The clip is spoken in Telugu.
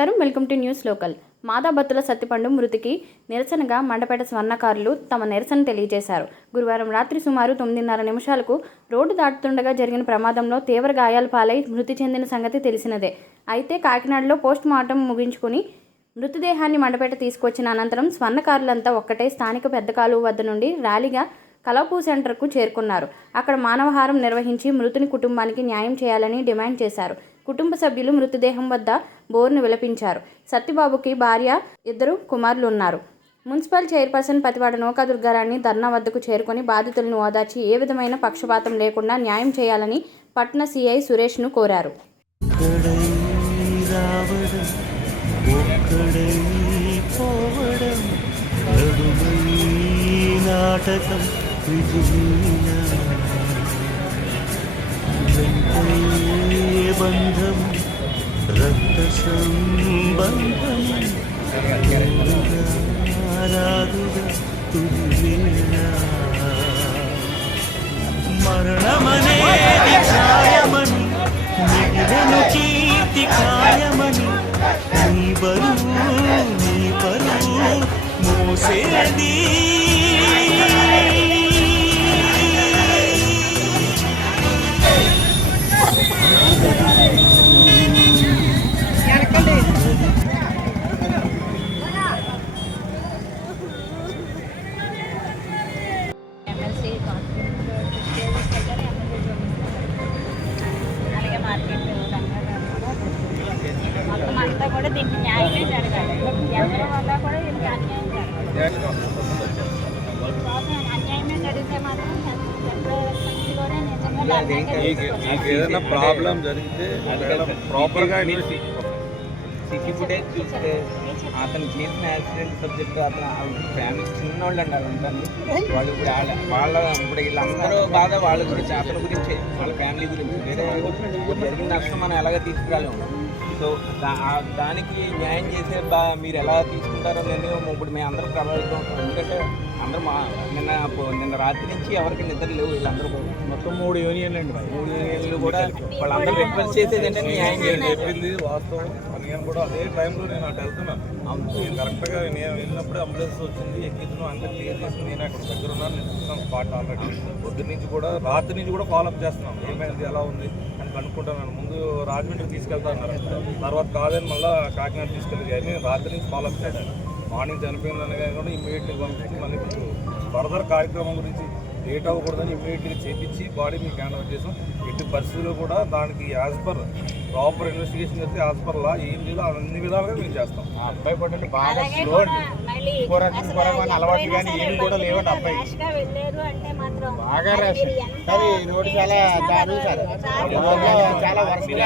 నమస్కారం, welcome to news local. Madabattula Sattipandu మృతికి నిరసనగా మండపేట స్వర్ణకారులు తమ నిరసన తెలియజేశారు. గురువారం రాత్రి సుమారు 9:30 నిమిషాలకు రోడ్డు దాటుతుండగా జరిగిన ప్రమాదంలో తీవ్ర గాయాల పాలై మృతి చెందిన సంగతి తెలిసినదే. అయితే కాకినాడలో పోస్ట్ మార్టం ముగించుకుని మృతదేహాన్ని మండపేట తీసుకొచ్చిన అనంతరం స్వర్ణకారులంతా ఒక్కటే స్థానిక పెద్ద కాలువ వద్ద నుండి ర్యాలీగా కలవపూ సెంటర్కు చేరుకున్నారు. అక్కడ మానవహారం నిర్వహించి మృతుని కుటుంబానికి న్యాయం చేయాలని డిమాండ్ చేశారు. కుటుంబ సభ్యులు మృతదేహం వద్ద బోర్ను విలపించారు. సత్తిబాబుకి భార్య, 2 కుమారులు ఉన్నారు. మున్సిపల్ చైర్పర్సన్ పతివాడ నూకాదుర్గారాణి ధర్నా వద్దకు చేరుకొని బాధితులను ఓదార్చి ఏ విధమైన పక్షపాతం లేకుండా న్యాయం చేయాలని పట్న సిఐ సురేష్ను కోరారు. బంధం రక్త సంబంధం మరణమనేది ఖాయమని మిగిలిన కీర్తి ఖాయమని నీ బరువు నీ పరువు మోసేది మొత్తం అంతా కూడా దీనికి న్యాయమే జరగాలి. ఎవరి వల్ల కూడా దీనికి అన్యాయం జరగాలి. దీనికోసం అన్యాయమే జరిగితే మాత్రం లోనే నిజంగా ఏదైనా ప్రాబ్లం జరిగితే ప్రాపర్గా సిటీ ఫుటేజ్ చూస్తే అతను చేసిన యాక్సిడెంట్ సబ్జెక్ట్ అతను ఫ్యామిలీ చిన్నోళ్ళు అంటారు అంటాను. వాళ్ళు ఇప్పుడు ఇప్పుడు వీళ్ళందరూ బాధ వాళ్ళ గురించి, అతని గురించే, వాళ్ళ ఫ్యామిలీ గురించి. వేరే జరిగిన నష్టం మనం ఎలాగ తీసుకురాలేము. సో దానికి న్యాయం చేసే మీరు ఎలా తీసుకుంటారో నిర్ణయం ఇప్పుడు మేము అందరూ ప్రభావితం అవుతాం. ఎందుకంటే అందరూ నిన్న రాత్రి నుంచి ఎవరికి నిద్ర లేవు. వీళ్ళందరూ మొత్తం 3 యూనియన్లు అండి. 3 యూనియన్లు కూడా వాళ్ళందరూ రిక్వెస్ట్ చేసేది ఏంటంటే న్యాయం చేయాలి. చెప్పింది వాస్తవం. నేను కూడా అదే టైంలో నేను అటు వెళ్తున్నాను. నేను కరెక్ట్గా నేను వెళ్ళినప్పుడు అంబులెన్స్ వచ్చింది, ఎక్కించడం అంతా క్లియర్ చేసి నేను అక్కడ దగ్గర ఉన్నాను. నేను చూస్తాను స్పాట్ ఆల్రెడీ. పొద్దున్న నుంచి కూడా రాత్రి నుంచి కూడా ఫాలోఅప్ చేస్తున్నాను. ఏమైంది, ఎలా ఉంది అని కనుక్కుంటున్నాను. ముందు రాజమండ్రికి తీసుకెళ్తా అన్నారు, తర్వాత కాదని మళ్ళీ కాకినాడ తీసుకెళ్ళి కానీ రాత్రి నుంచి ఫాలోఅప్ చేశాను. మార్నింగ్ చనిపోయిందని కానీ కూడా ఇమ్మీడియట్గా పంపించి మళ్ళీ ఫర్దర్ కార్యక్రమం గురించి లేట్ అవ్వకూడదని ఇమ్మీడియట్గా చేపించి బాడీ మీకు హ్యాండ్ ఓవర్ చేసాం. ఎట్టి పరిస్థితుల్లో కూడా దానికి యాజ్ పర్ ప్రాపర్ ఇన్వెస్టిగేషన్ చేస్తే యాజ్ పర్ లా ఏం చేయాలో అన్ని విధాలుగా మేము చేస్తాం. ఆ అబ్బాయి పట్టండి బాగా స్లో అలవాటు కానీ ఏం కూడా లేవండి. అబ్బాయి బాగా ర్యాష్. కానీ రోడ్డు చాలా దారుణం సార్. చాలా వర్షం.